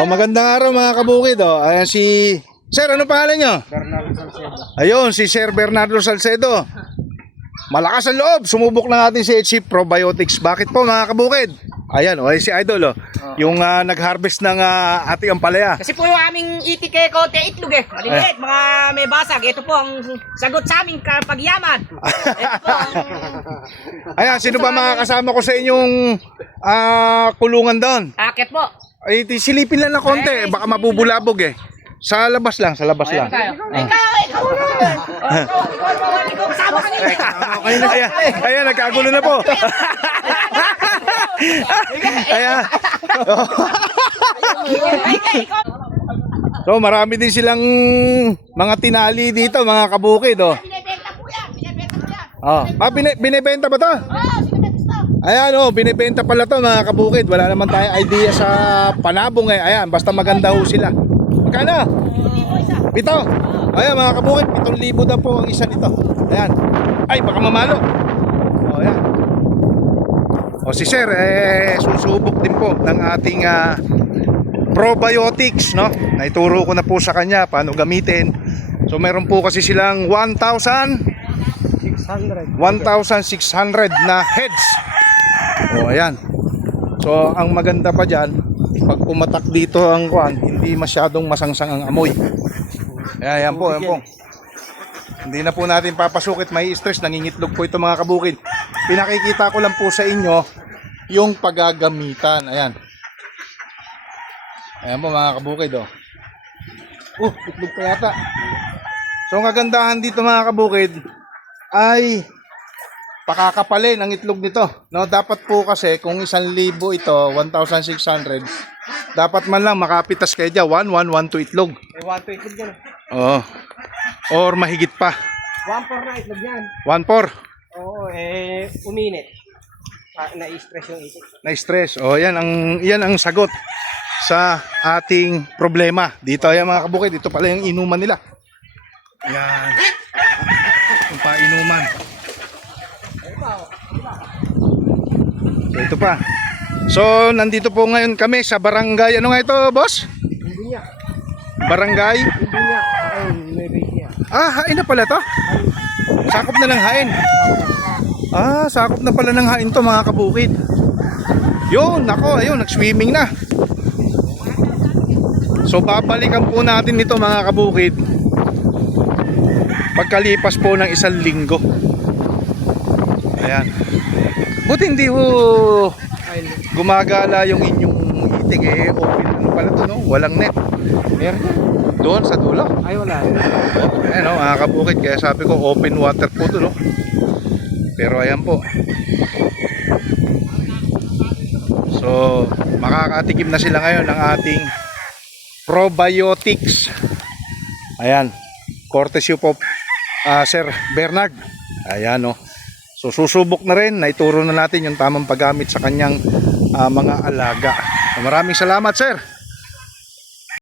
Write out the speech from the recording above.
Oh, magandang araw mga kabukid. Oh. Ayan si Sir, ano pangalan nyo? Bernardo Salcedo. Ayun, si Sir Bernardo Salcedo. Malakas ang loob. Sumubok na natin si HC Probiotics. Bakit po mga kabukid? Ayan, oh, si Idol. Oh. Yung nag-harvest ng ating ampalaya. Kasi po yung aming itike konti itlog eh. Maliliit, mga may basag. Ito po ang sagot sa aming pagyaman. Ito po ang... Ayan, sino ba mga kasama ko sa inyong kulungan doon? Akit po. Ay, silipin lang na konti. Baka mabubulabog eh. Sa labas lang, sa labas lang. Ikaw na! Ikaw, kasama ka nila. Ayan, nagkagulo na po. Ayan. So, marami din silang mga tinali dito, mga kabukid. Oh. Binibenta po yan. Binibenta po yan. Binibenta ba to? Binibenta to. Ayan, oh, binibenta pala to, mga kabukid. Wala naman tayong idea sa panabong eh. Ayan, basta maganda ho sila. Magkano? Pito. Ayan mga kabukid, 7,000 na po ang isa nito. Ayan. Ay, baka mamalo. O, ayan. O si Sir, susubok din po ng ating probiotics, no? Naituro ko na po sa kanya paano gamitin. So meron po kasi silang 1,600 na heads. O, ayan. So ang maganda pa dyan, pag pumatak dito ang kwan, hindi masyadong masangsang ang amoy. Ayan po, ayan po. Hindi na po natin papasukit, may stress, nangingitlog po ito mga kabukid. Pinakikita ko lang po sa inyo yung paggagamitan. Ayan. Ayan po mga kabukid, oh. Itlog pa yata. So ang kagandahan dito mga kabukid ay pakakapalin ang itlog nito. No, dapat po kasi kung 1,000 ito, 1,600, dapat man lang makapitas kayo dyan, 1,112 itlog. May 1 itlog dyan. Oo. Or mahigit pa. 1-4 na itlog yan. 1,4. Oo, uminit. Na-stress yung itlog. Na-stress. Oh, yan ang sagot sa ating problema. Dito ayan mga kabukid, dito pala yung inuman nila. Yan. Yung painuman. So ito pa. So nandito po ngayon kami sa barangay. Ano nga ito, boss? Hindi niya. Barangay? Hindi niya. May base niya. Hain na pala to? Sakop na ng hain. Sakop na pala ng hain to mga kabukid. Yun, nako, ayun, nag-swimming na. So babalikan po natin nito mga kabukid pagkalipas po ng 1 linggo. Ayan. Buti hindi ho gumagala yung inyong itik eh. Open ano pala to, no? Walang net. Meron doon sa dulo. Ay, wala. Ayan, no, mga kabukid. Kaya sabi ko open water po to, no? Pero ayan po. So makakatikim na sila ngayon ng ating probiotics. Ayan. Courtesy po Sir Bernard. Ayan, no. So susubok na rin, naituro na natin yung tamang paggamit sa kanyang mga alaga. So, maraming salamat, sir.